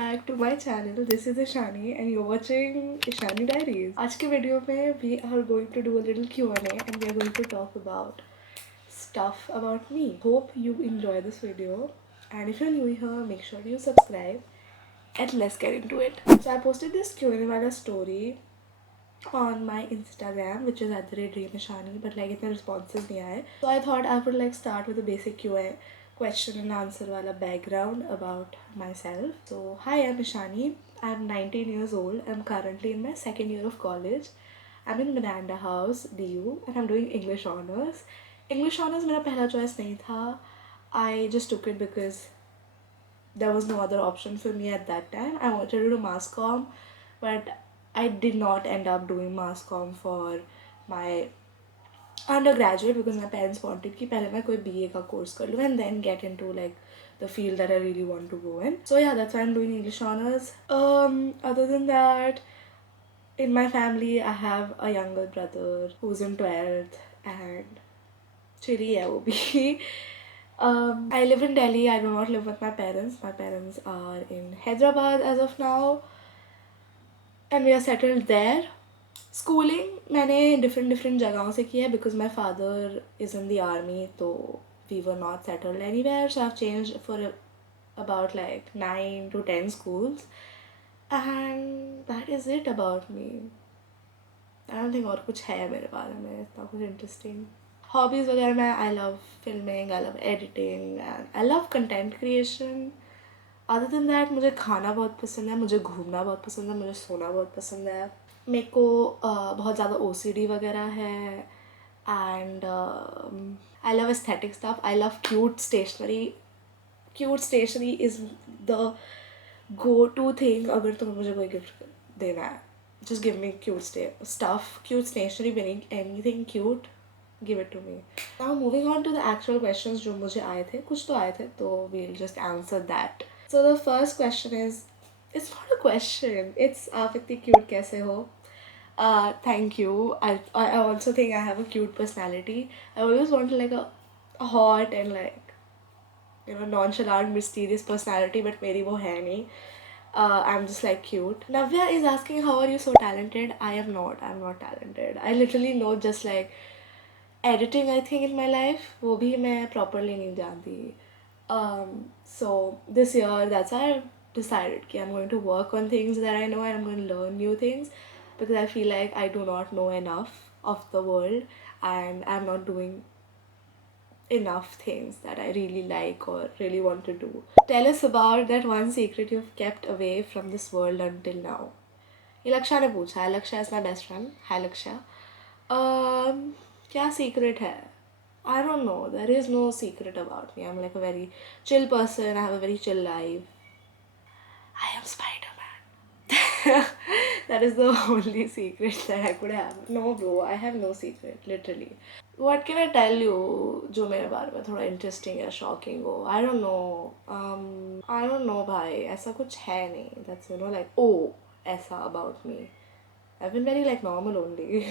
back to my channel. This is Ishani and you're watching Ishani Diaries. आज के वीडियो में we are going to do a little Q&A and we are going to talk about stuff about me. Hope you enjoy this video, and if you're new here, make sure you subscribe and let's get into it. So I posted this Q&A wala story on my Instagram, which is @dreamishani, but like itne responses nahi aaye. So I thought I would like start with a basic Q&A question and answer wala background about myself. So hi, I'm Ishani. I'm 19 years old. I'm currently in my second year of college. I'm in Miranda House, DU, and I'm doing English honors. English honors मेरा पहला choice नहीं था. I just took it because there was no other option for me at that time. I wanted to do mass comm, but I did not end up doing mass comm for my undergraduate because my parents wanted कि पहले मैं कोई BA का course कर लूँ and then get into like the field that I really want to go in. So yeah, that's why I'm doing English honors. Other than that, in my family I have a younger brother who's in 12th and chilly है वो भी. I live in Delhi. I do not live with my parents. My parents are in Hyderabad as of now and we are settled there. Schooling मैंने different जगहों से की है because my father is in the army, तो we were not settled anywhere, so I have changed for about like 9 to 10 schools, and that is it about me. I don't think और कुछ है मेरे बारे में इतना कुछ इंटरेस्टिंग. हॉबीज़ वगैरह में I love filming, I love editing and I love content creation. Other than that मुझे खाना बहुत पसंद है, मुझे घूमना बहुत पसंद है, मुझे सोना बहुत पसंद है. मेरे को बहुत ज़्यादा OCD वगैरह है and I love aesthetic stuff. I love cute stationery. Cute stationery is the go to thing अगर तुम्हें मुझे कोई गिफ्ट देना है. Just give me cute stuff, cute stationery, meaning anything cute, give it to me. Now moving on to the actual questions जो मुझे आए थे, कुछ तो आए थे, तो we'll just answer that. So the first question is, it's not a question, it's आप इतनी cute कैसे हो? Thank you. I also think I have a cute personality. I always want like a hot and like, you know, nonchalant, mysterious personality, but मेरी वो है नहीं. I'm just like cute. Navya is asking how are you so talented? I'm not talented. I literally know just like editing, I think, in my life. वो भी मैं properly नहीं जानती. So this year, that's why I decided कि I'm going to work on things that I know and I'm going to learn new things because I feel like I do not know enough of the world and I'm not doing enough things that I really like or really want to do. Tell us about that one secret you've kept away from this world until now. ये लक्ष्या ने पूछा है. लक्ष्या is my best friend. Hi Lakshya. क्या secret है? I don't know. There is no secret about me. I'm like a very chill person. I have a very chill life. I am Spider-Man. That is the only secret that I could have. No bro, I have no secret, literally. What can I tell you जो मेरे बारे में थोड़ा interesting या shocking हो? I don't know. I don't know भाई. ऐसा कुछ है नहीं. That's, you know, like, oh, ऐसा about me. I've been very like normal only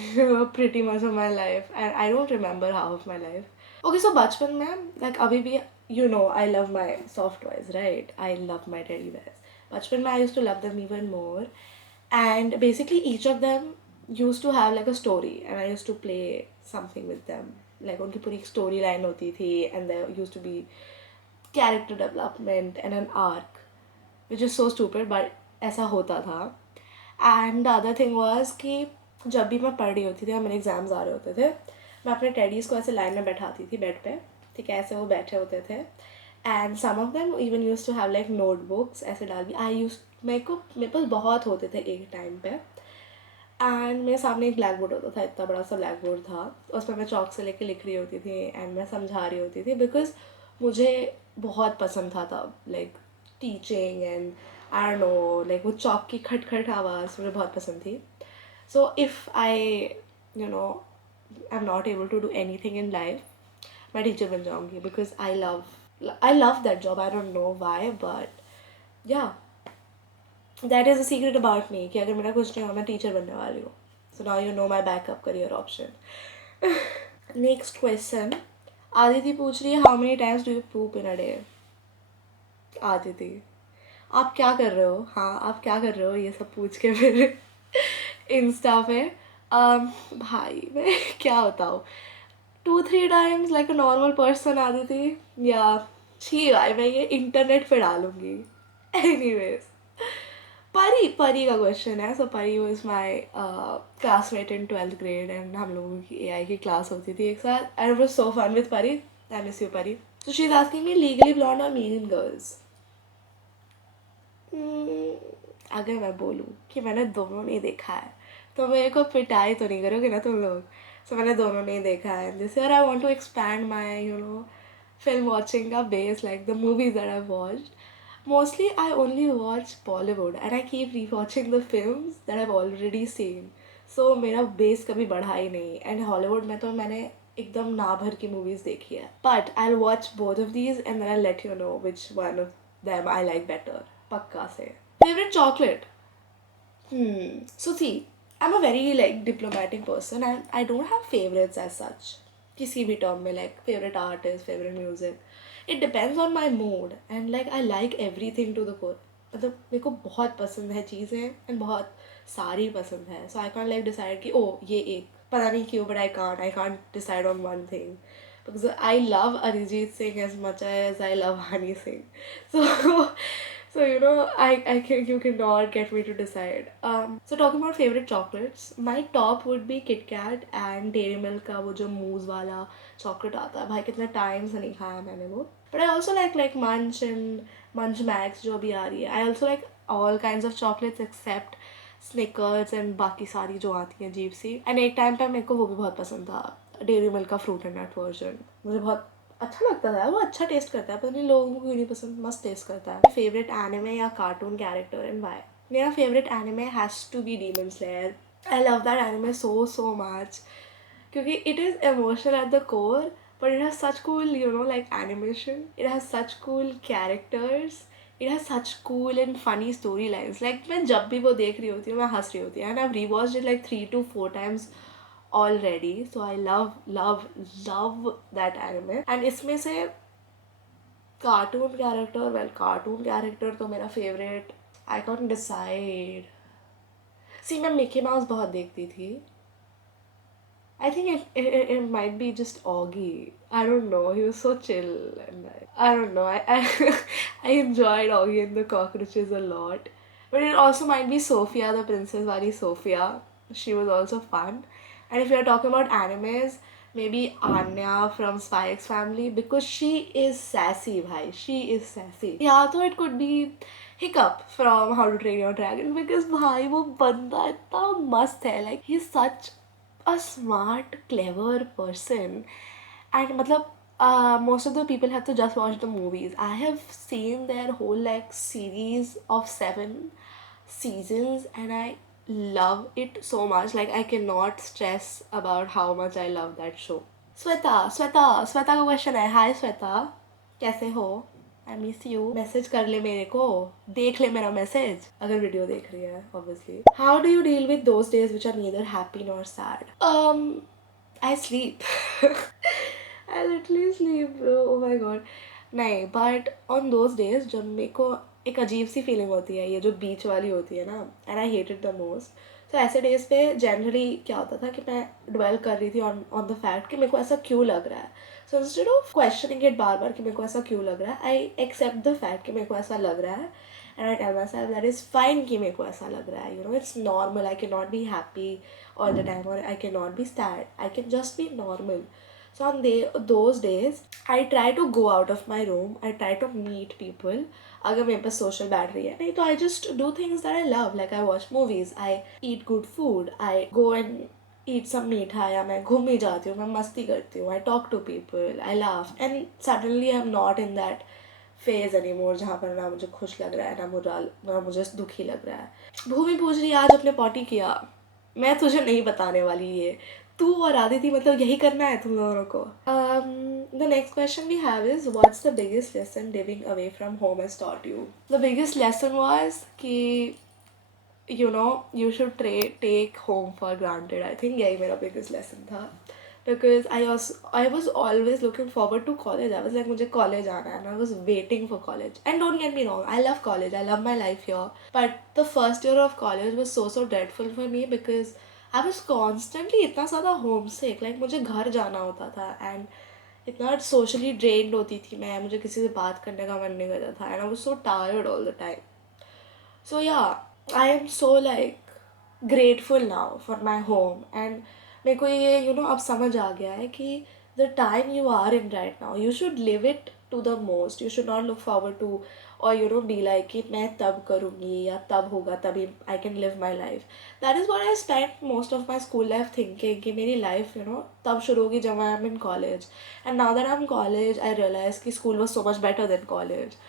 pretty much of my life and I don't remember half of my life. Okay, so बचपन में like अभी भी, you know, I love my soft toys, right? I love my teddy bears. बचपन में I used to love them even more, and basically each of them used to have like a story and I used to play something with them. Like उनकी पूरी story line होती थी and there used to be character development and an arc, which is so stupid but ऐसा होता था. And the other thing was कि जब भी मैं पढ़ रही होती थी और मेरे एग्ज़ाम्स आ रहे होते थे, मैं अपने टेडीज़ को ऐसे लाइन में बैठाती थी बेड पे. ठीक है, ऐसे वो बैठे होते थे and some of them even use to have like notebooks ऐसे डाल भी. मेरे पास बहुत होते थे एक टाइम पे. एंड मेरे सामने एक ब्लैक बोर्ड होता था, इतना बड़ा सा ब्लैक बोर्ड था. उसमें मैं चौक से लेके लिख रही होती थी एंड मैं समझा रही होती थी बिकॉज मुझे बहुत पसंद था तब like teaching and I don't know, like वो चौक की खट आवाज़ मुझे बहुत पसंद थी. So if I, you know, I'm not able to do anything in life, मैं टीचर बन जाऊँगी because I love that job. I don't know why, but yeah, that is a secret about me कि अगर मेरा कुछ नहीं हो मैं टीचर बनने वाली हूँ. So now you know my backup career option. Next question. Aditi पूछ रही है how many times do you poop in a day? Aditi, आप क्या कर रहे हो, हाँ आप क्या कर रहे हो, ये सब पूछ के फिर इंस्टा पे भाई मैं क्या बताऊँ, 2-3 times like a normal person आती थी, या छी भाई मैं ये इंटरनेट पे डालूंगी। एनीवेज, परी परी का क्वेश्चन है। सो परी was my classmate in 12th grade and हम लोगों की एआई की क्लास होती थी एक साथ and it was so fun with Pari. I miss you Pari. So she is asking me Legally Blonde और मीन गर्ल्स। अगर मैं बोलूँ कि मैंने दोनों नहीं देखा है तो मेरे को पिटाई तो नहीं करोगे ना तुम लोग। सो मैंने दोनों नहीं देखा है, this year I want to expand my film watching का base, like the movies that I've watched. Mostly I only watch Bollywood and I keep rewatching the films that I've already seen. So मेरा base कभी बढ़ा ही नहीं, and Hollywood में तो मैंने एकदम ना भर की movies देखी है. But I'll watch both of these and then I'll let you know which one of them I like better. पक्का से. Favorite chocolate? So see, I'm a very like diplomatic person and I don't have favorites as such. किसी भी term में like favorite artist, favorite music. It depends on my mood and like I like everything to the core. मतलब मेरे को बहुत पसंद है चीज़ें and बहुत सारी पसंद है. So I can't like decide कि ये एक पता नहीं क्यों, but I can't decide on one thing. Because I love Arijit Singh as much as I love Honey Singh. So so I can you cannot get me to decide. So talking about favorite chocolates, my top would be Kit Kat and Dairy Milk का वो जो मूज वाला chocolate आता है, भाई कितने टाइम से नहीं खाया मैंने वो. But I also like Munch and Munch Max जो भी आ रही है. I also like all kinds of chocolates except Snickers and बाकी सारी जो आती हैं अजीब सी. And एक टाइम पे मेरे को वो भी बहुत पसंद था, डेयरी मिल्क का फ्रूट एंड नट वर्जन. मुझे बहुत अच्छा लगता था, वो अच्छा टेस्ट करता है, पता नहीं लोगों को क्यों नहीं पसंद, मस्त टेस्ट करता है. फेवरेट एनिमे या कार्टून कैरेक्टर एंड वाई? मेरा favourite anime has to be Demon Slayer. I love that anime so much क्योंकि it is emotional at the core but it has such cool like animation, it has such cool characters, it has such cool and funny storylines. Like मैं जब भी वो देख रही होती हूँ मैं हंस रही होती हूँ and I've rewatched it like 3 to 4 times already. So I love that anime. And इसमें से कार्टून कैरेक्टर तो मेरा फेवरेट, आई कांट डिसाइड. सी मैं मिकी माउस बहुत देखती थी. I think it might be just Augie. I don't know. He was so chill and I don't know. I enjoyed Augie and the cockroaches a lot. But it also might be Sophia, the princess Wali Sophia. She was also fun. And if you're talking about animes, maybe Anya from Spy X Family because she is sassy, bhai. She is sassy. Yeah, so it could be Hiccup from How to Train Your Dragon because bhai वो बंदा इतना मस्त है. Like he's such a smart, clever person. And matlab, most of the people have to just watch the movies. I have seen their whole like series of 7 seasons and I love it so much. Like I cannot stress about how much I love that show. Sweta का question है. Hi Sweta, कैसे हो? आई miss you. Message कर ले मेरे को, देख ले मेरा मैसेज अगर वीडियो देख रही है obviously. How do you deal with those days which are neither happy nor sad? I sleep. I literally sleep bro. Oh my God. नहीं, बट ऑन दोज डेज जब मेरे को एक अजीब सी फीलिंग होती है, ये जो बीच वाली होती है ना, and I hate it the most. तो ऐसे डेज पे जनरली क्या होता था कि मैं ड्वेल कर रही थी ऑन द फैक्ट कि मेरे को ऐसा क्यों लग रहा है. So instead of questioning it बार बार कि मेरे को ऐसा क्यों लग रहा है, आई एक्सेप्ट द फैक्ट कि मेरे को ऐसा लग रहा है and I tell myself that is fine कि मेरे को ऐसा लग रहा है. It's normal. I can not be happy all the time और I can not be sad. I can just be normal. So on those days, I try to go out of my room. I try to meet people. अगर मेरे पास social battery है, नहीं तो I just do things that I love. Like I watch movies, I eat good food, I go and eat some मीठा, या मैं घूम ही जाती हूँ, मैं मस्ती करती हूँ, I talk to people, I laugh. And suddenly I'm not in that phase anymore जहाँ पर ना मुझे खुश लग रहा है ना मुझे दुखी लग रहा है. भूमि पूछ रही है आज अपने पॉटी किया. मैं तुझे नहीं बताने वाली ये. तू और आदिति मतलब यही करना है तुम दोनों को. The next question we have is what's the biggest lesson living away from home has taught you? The biggest lesson was कि you should take home for granted. I think यही मेरा biggest lesson था because I was always looking forward to college. I was like मुझे college आना है, and I was waiting for college. And don't get me wrong, I love college. I love my life here. But the first year of college was so dreadful for me because I was constantly इतना ज़्यादा homesick. Like मुझे घर जाना होता था and इतना socially drained होती थी मैं. मुझे किसी से बात करने का मन नहीं करता था and I was so tired all the time. So yeah, I am so like grateful now for my home and मेरे को ये अब समझ आ गया है कि the time you are in right now you should live it to the most. You should not look forward to or be like कि मैं तब करूँगी या तब होगा तभी I can live my life. That is what I spent most of my school life thinking कि मेरी life तब शुरू होगी जब I am in college. And now that I'm in college I realize कि school was so much better than college.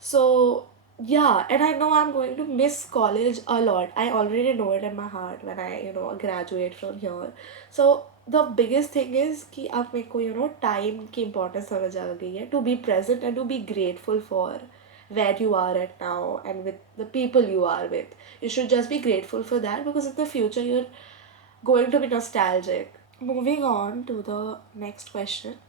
So yeah, and I know I'm going to miss college a lot. I already know it in my heart when I graduate from here. So the biggest thing is कि अब मेरे को time की importance समझ आ गई है to be present and to be grateful for where you are at now and with the people you are with. You should just be grateful for that because in the future you're going to be nostalgic. Moving on to the next question.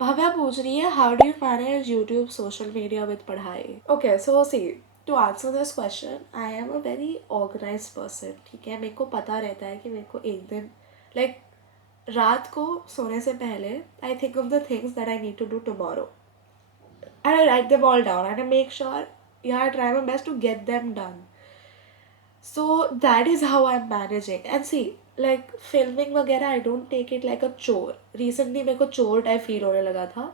Bhavya पूछ रही है how do you manage YouTube social media with पढ़ाई. Okay so see to answer this question I am a very organise person. ठीक है, मेरे को पता रहता है कि मेरे को एक दिन लाइक रात को सोने से पहले I think of the things that I need to do tomorrow and I write them all down and I make sure I try my best to get them done. So that is how I'm managing. And see, like filming वगैरह I don't take it like a chore. Recently मेरे को chore type feel होने लगा था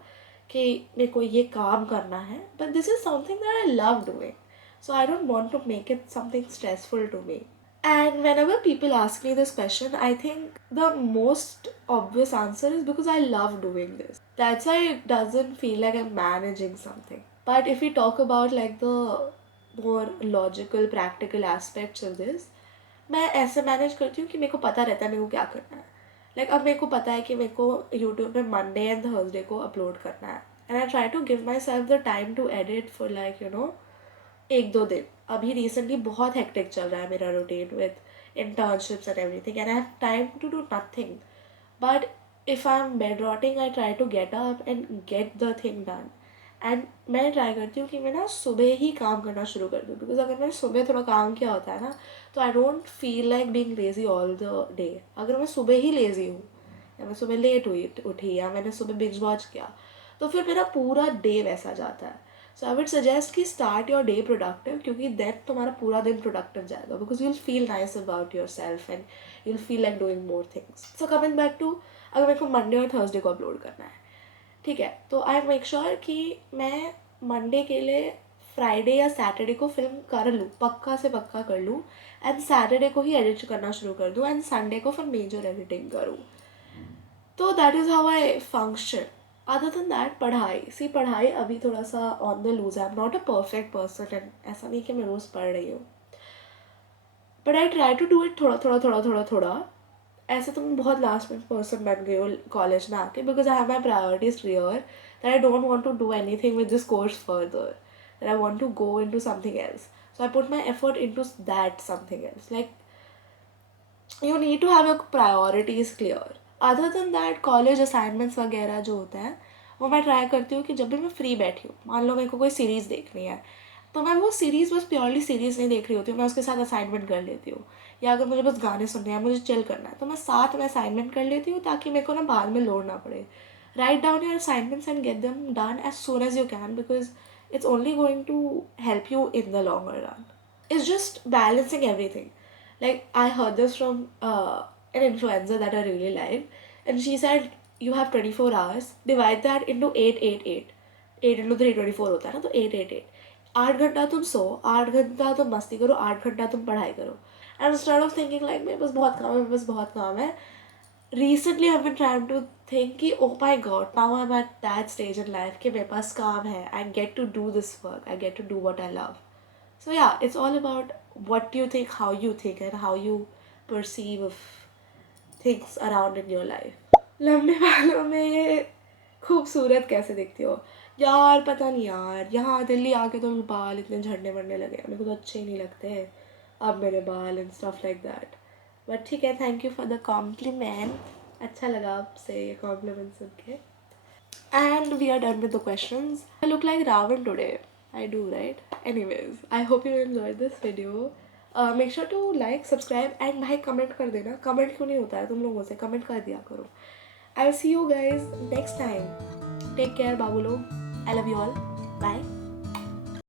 कि मेरे को ये काम करना है. But this is something that I love doing. So I don't want to make it something stressful to me. And whenever people ask me this question, I think the most obvious answer is because I love doing this. That's why it doesn't feel like I'm managing something. But if we talk about like the more logical, practical aspects of this, मैं ऐसे मैनेज करती हूँ कि मेरे को पता रहता है मेरे को क्या करना है. लाइक अब मेरे को पता है कि मेरे को यूट्यूब पे मंडे एंड थर्सडे को अपलोड करना है and I try to give myself the time to edit for like एक दो दिन. अभी रिसेंटली बहुत हेक्टिक चल रहा है मेरा routine with internships and everything and I have time to do nothing. But if I am bed rotting I try to get up and get the thing done. And मैं ट्राई करती हूँ कि मैं ना सुबह ही काम करना शुरू कर दूँ बिकॉज अगर मैंने सुबह थोड़ा काम किया होता है ना तो I don't feel like being lazy all the day. अगर मैं सुबह ही लेज़ी हूँ या मैं सुबह लेट उठी या मैंने सुबह बिंज वॉच किया तो फिर मेरा पूरा डे वैसा जाता है. सो आई वुड सजेस्ट कि स्टार्ट योर डे प्रोडक्टिव क्योंकि दैट तुम्हारा पूरा दिन प्रोडक्टिव जाएगा because you will feel nice about yourself and you will feel like doing more things. So coming back to अगर मेरे को मंडे और थर्सडे को अपलोड करना है, ठीक है, तो आई मेक श्योर कि मैं मंडे के लिए फ्राइडे या सैटरडे को फिल्म कर लूँ, पक्का से पक्का कर लूँ एंड सैटरडे को ही एडिट करना शुरू कर दूँ एंड संडे को फिर मेजर एडिटिंग करूँ. तो that is how I function. Other than that पढ़ाई अभी थोड़ा सा on the loose. I am not a perfect person and ऐसा नहीं कि मैं रोज़ पढ़ रही हूँ but I try to do it थोड़ा. ऐसे तो मैं बहुत लास्ट मिनट पर्सन बन गई हूँ कॉलेज में आके because I have my priorities clear that I don't want to do anything with this course further, that I want to go into something else. So I put my effort into that something else. Like you need to have your priorities clear. Other than that college assignments वगैरह जो होते हैं वो मैं try करती हूँ कि जब भी मैं फ्री बैठी हूँ, मान लो मेरे को कोई सीरीज़ देखनी है तो मैं वो सीरीज़ बस प्योरली सीरीज़ नहीं देख रही होती हूँ, मैं उसके साथ असाइनमेंट कर लेती हूँ. या अगर मुझे बस गाने सुनने हैं, मुझे चिल करना है तो मैं साथ में असाइनमेंट कर लेती हूँ ताकि मेरे को ना बाद में लोड ना पड़े. Write down your assignments and get them done as soon as you can because it's only going to help you in the longer run. It's just balancing everything. Like I heard this from an influencer that I really like, and she said you have 24 hours. Divide that into 8 into 3 24 होता है ना, तो 8. 8 घंटा तुम सो, 8 घंटा तुम मस्ती करो, 8 घंटा तुम पढ़ाई करो. And instead of thinking like मेरे पास बहुत काम है, recently I've been trying to think कि oh my god, now I'm at that stage in life कि मेरे पास काम है, I get to do this work, I get to do what I love. So yeah, it's all about what you think, how you think, and how you perceive of things around in your life. लंबे बालों में खूबसूरत कैसे दिखती हो यार? पता नहीं यार, यहाँ दिल्ली आके तो बाल इतने झड़ने बढ़ने लगे, मेरे को तो अच्छे ही नहीं लगते अब मेरे बाल and stuff like that. But ठीक है, thank you for the compliment. अच्छा लगा आपसे ये कॉम्प्लीमेंट सुन के। And we are done with the questions. I look like Ravan today. I do, right? Anyways, I hope you enjoyed this video. Make sure to like, subscribe and भाई comment कर देना। comment क्यों नहीं होता है तुम लोगों से? comment कर दिया करो। I'll see you guys next time. Take care बाबू लोग। I love you all. Bye.